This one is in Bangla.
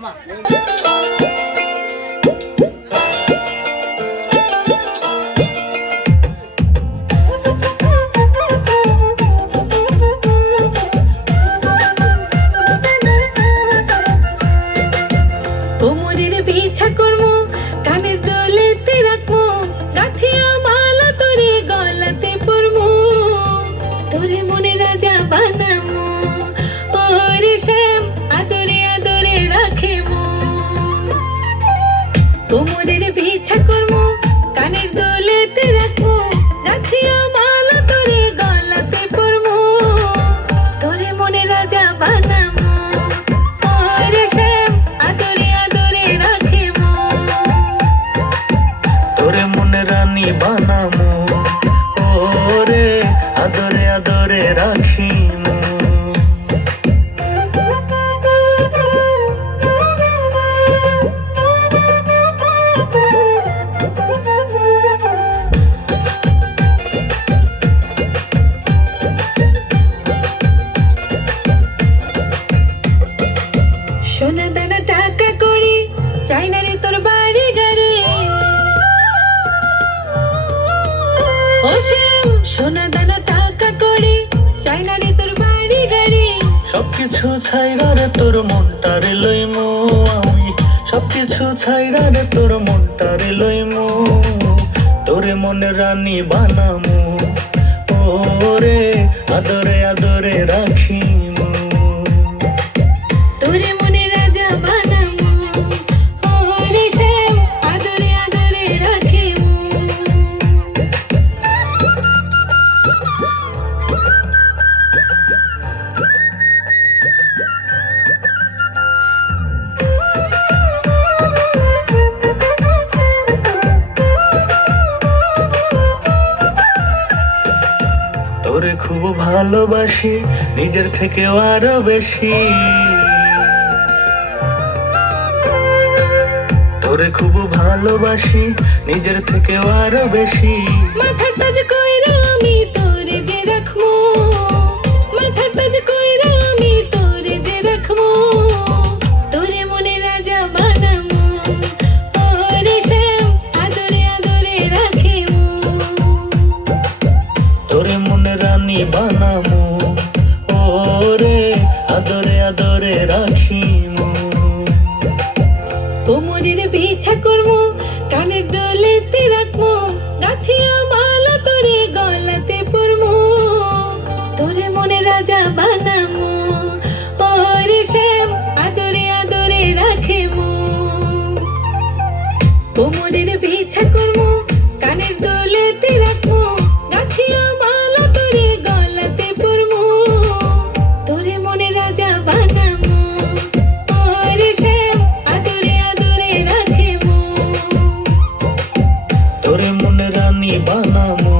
কোমরের বিছা করমু, কানের দোলেতে রাখমু, গাথিয়া মালা তোরে গলাতে পরমু, তোরে মনে রাজা বানামু, ওরে শ্যাম আদরে আদরে রাখিমু। কোমরের বিছা করমু, কানের দোলেতে রাখমু, গাথিয়া মালা তোরে গলাতে পরমু, তোরে মনে রাজা বানামু, ওরে শ্যাম আদরে আদরে রাখিমু। তোরে মনে রানী বানামু, ওরে আদরে আদরে রাখিমু। সোনা দানা টাকা করি, চাই না রে তোর বাড়ি গাড়ি। ও শ্যাম, সোনা দানা টাকা করি, চাই না রে তোর বাড়ি গাড়ি। সবকিছু ছাইরা রে তোর মনটারে লইমু আমি, সবকিছু ছাইরা রে তোর মনটারে লইমু, তোরে মনে রানী বানামু, ওরে আদরে আদরে রাখিমু। তোরে মনে রাজা বানামু, ওরে শ্যাম আদরে আদরে রাখিমু। তোরে খুব ভালোবাসি, নিজের থেকেও আরো বেশি। তোরে খুব ভালোবাসি, নিজের থেকেও আরো বেশি। মাথার তাজ কইরা আমি তোরে যে রাখমু, মাথার তাজ কইরা আমি তোরে যে রাখমু, তোরে মনে রাজা বানামু, ওরে শ্যাম আদরে আদরে রাখিমু। তোরে মনে রানী বানামু, ওরে আদরে আদরে রাখিমু। কোমরের বিছা করমু, কানের দোলেতে রাখমু, গাথিয়া মালা তোরে গলাতে পরমু, তোরে মনে রাজা বানামু, ওরে শ্যাম আদরে আদরে রাখিমু। কোমরের বিছা করমু, কানের দোলেতে রাখমু, গাথিয়া মালা তোরে গলাতে পরমু, তোরে মনে রাজা বানামু, ওরে শ্যাম আদরে আদরে রাখিমু। তোরে মনে রানী বানামু।